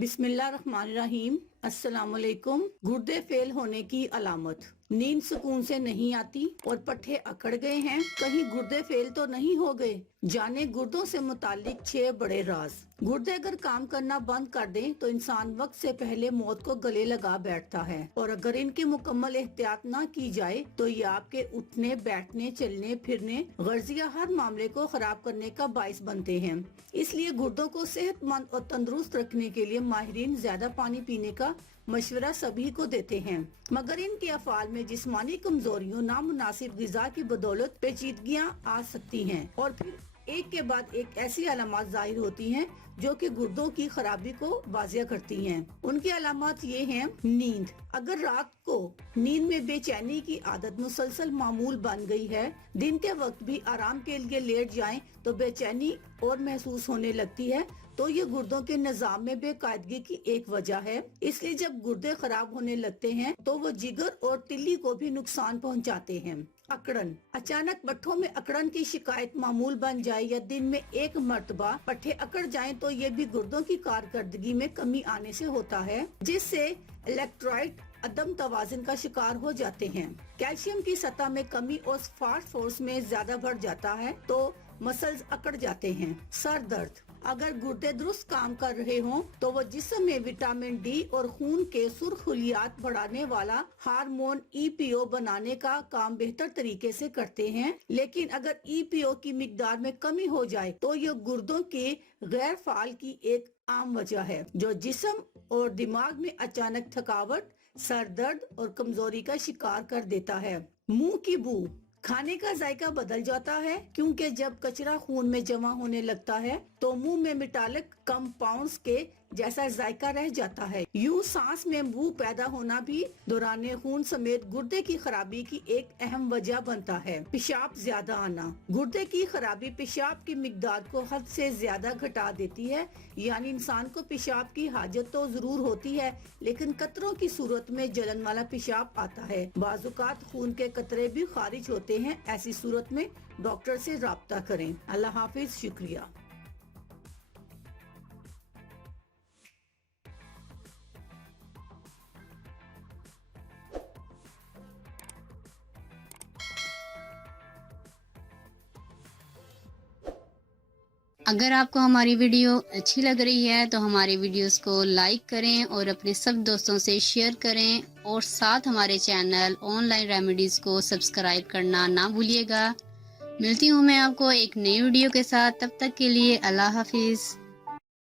बिस्मिल्लाहिर्रहमानिर्रहीम। अस्सलाम वालेकुम। गुर्दे फेल होने की अलामत, नींद सुकून से नहीं आती और पट्टे अकड़ गए हैं। कहीं गुर्दे फेल तो नहीं हो गए? जाने गुर्दों से मुतालिक 6 बड़े राज। गुर्दे अगर काम करना बंद कर दें तो इंसान वक्त से पहले मौत को गले लगा बैठता है, और अगर इनकी मुकम्मल एहतियात ना की जाए तो ये आपके उठने, बैठने, चलने फिरने, गर्जिया हर मामले को खराब करने का बाइस बनते हैं। इसलिए गुर्दों को सेहतमंद और तंदुरुस्त रखने के लिए माहिरीन ज्यादा पानी पीने का मशवरा सभी को देते हैं, मगर इनके अफाल में जिस्मानी कमजोरियों, नामुनासिब ग़िज़ा की बदौलत पेचीदगियां आ सकती हैं और फिर एक के बाद एक ऐसी अलामत जाहिर होती हैं जो कि गुर्दों की खराबी को वाज़िया करती हैं। उनकी अलामत ये हैं: नींद। अगर रात को नींद में बेचैनी की आदत मुसलसल मामूल बन गई है, दिन के वक्त भी आराम के लिए लेट जाएं तो बेचैनी और महसूस होने लगती है, तो ये गुर्दों के निजाम में बेकायदगी की एक वजह है। इसलिए जब गुर्दे खराब होने लगते हैं तो वो जिगर और तिल्ली को भी नुकसान पहुंचाते हैं। अकड़न। अचानक पट्ठों में अकड़न की शिकायत मामूल बन जाए या दिन में एक मर्तबा पट्टे अकड़ जाएं तो ये भी गुर्दों की कारकर्दगी में कमी आने से होता है, जिससे इलेक्ट्रोलाइट अदम तवाज़ुन का शिकार हो जाते हैं। कैल्शियम की सतह में कमी और फास्फोरस में ज्यादा बढ़ जाता है तो मसल्स अकड़ जाते हैं। सर दर्द। अगर गुर्दे दुरुस्त काम कर रहे हों तो वो जिस्म में विटामिन डी और खून के सुर्खलियात बढ़ाने वाला हार्मोन ईपीओ बनाने का काम बेहतर तरीके से करते हैं, लेकिन अगर ईपीओ की मिकदार में कमी हो जाए तो ये गुर्दों के गैर फाल की एक आम वजह है, जो जिस्म और दिमाग में अचानक थकावट, सर दर्द और कमजोरी का शिकार कर देता है। मुंह की बू। खाने का जायका बदल जाता है, क्योंकि जब कचरा खून में जमा होने लगता है तो मुंह में मेटालिक कंपाउंड्स के जैसा जायका रह जाता है। यूं सांस में बू पैदा होना भी दौरान खून समेत गुर्दे की खराबी की एक अहम वजह बनता है। पेशाब ज्यादा आना। गुर्दे की खराबी पेशाब की मिकदार को हद से ज्यादा घटा देती है, यानी इंसान को पेशाब की हाजत तो जरूर होती है, लेकिन कतरों की सूरत में जलन वाला पेशाब आता है। बाज़-औक़ात खून के कतरे भी खारिज होते हैं। ऐसी सूरत में डॉक्टर से राब्ता करें। अल्लाह हाफिज। शुक्रिया। अगर आपको हमारी वीडियो अच्छी लग रही है तो हमारे वीडियोस को लाइक करें और अपने सब दोस्तों से शेयर करें, और साथ हमारे चैनल ऑनलाइन रेमेडीज को सब्सक्राइब करना ना भूलिएगा। मिलती हूँ मैं आपको एक नई वीडियो के साथ, तब तक के लिए अल्लाह हाफिज।